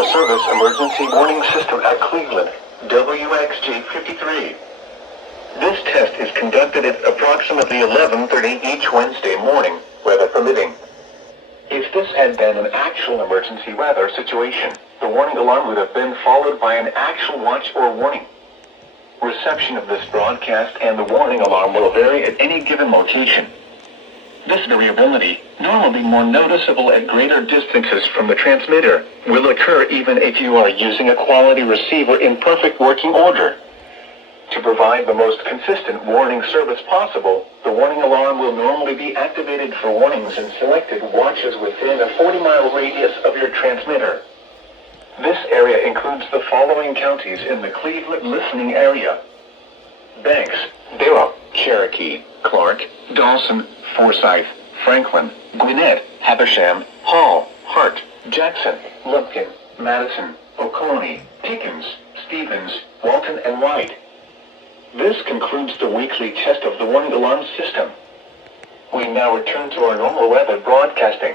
Weather Service Emergency Warning System at Cleveland, WXG53. This test is conducted at approximately 11:30 each Wednesday morning, weather permitting. If this had been an actual emergency weather situation, the warning alarm would have been followed by an actual watch or warning. Reception of this broadcast and the warning alarm will vary at any given location. This variability, normally more noticeable at greater distances from the transmitter, will occur even if you are using a quality receiver in perfect working order. To provide the most consistent warning service possible, the warning alarm will normally be activated for warnings in selected watches within a 40-mile radius of your transmitter. This area includes the following counties in the Cleveland listening area: Banks, Darrell, Cherokee, Clark, Dawson, Forsyth, Franklin, Gwinnett, Habersham, Hall, Hart, Jackson, Lumpkin, Madison, Oconee, Pickens, Stevens, Walton, and White. This concludes the weekly test of the warning alarm system. We now return to our normal weather broadcasting.